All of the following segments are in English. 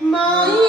My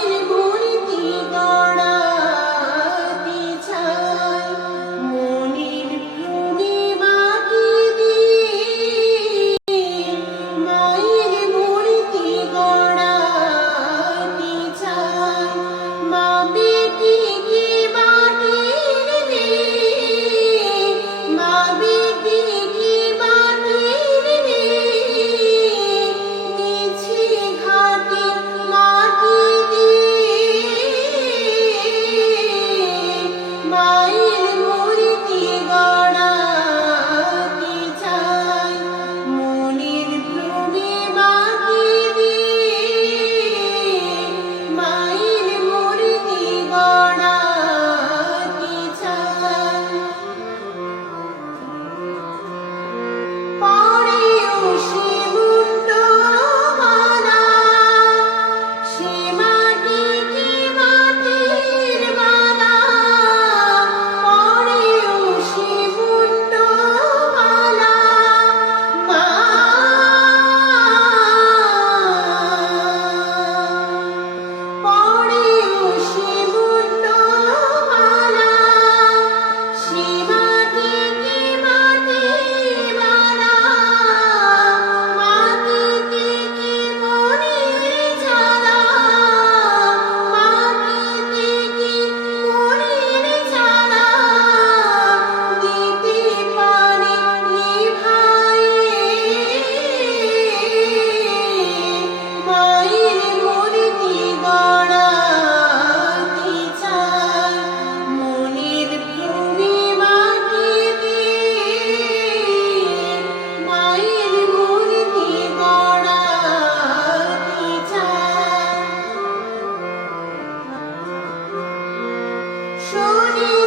Shooting.